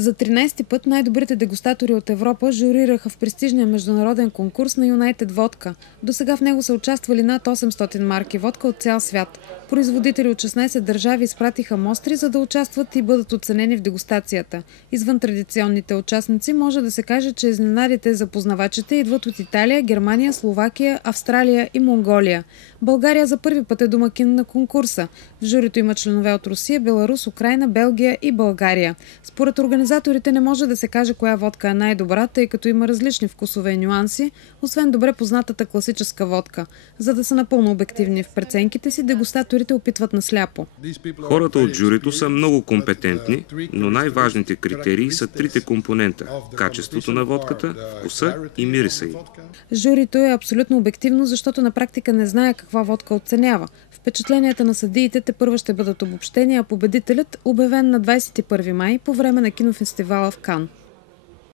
За 13-ти път най-добрите дегустатори от Европа журираха в престижния международен конкурс на Юнайтед Водка. До сега в него са участвали над 800 марки водка от цял свят. Производители от 16 държави изпратиха мостри, за да участват и бъдат оценени в дегустацията. Извън традиционните участници може да се каже, че изненадите за познавачите идват от Италия, Германия, Словакия, Австралия и Монголия. България за първи път е домакин на конкурса. В журито има членове от Русия, Беларус, Украйна, Белгия и България. Според организаторите не може да се каже коя водка е най-добра, тъй като има различни вкусове и нюанси, освен добре познатата класическа водка. За да са напълно обективни в преценките си, дегустаторите опитват насляпо. Хората от журито са много компетентни, но най-важните критерии са трите компонента – качеството на водката, вкуса и мириса й. Журито е абсолютно обективно, защото на практика не знае каква водка оценява. Впечатленията на съдиите тепърва ще бъдат обобщени, а победителят обявен на 21 май по време на кинофестивала в Кан.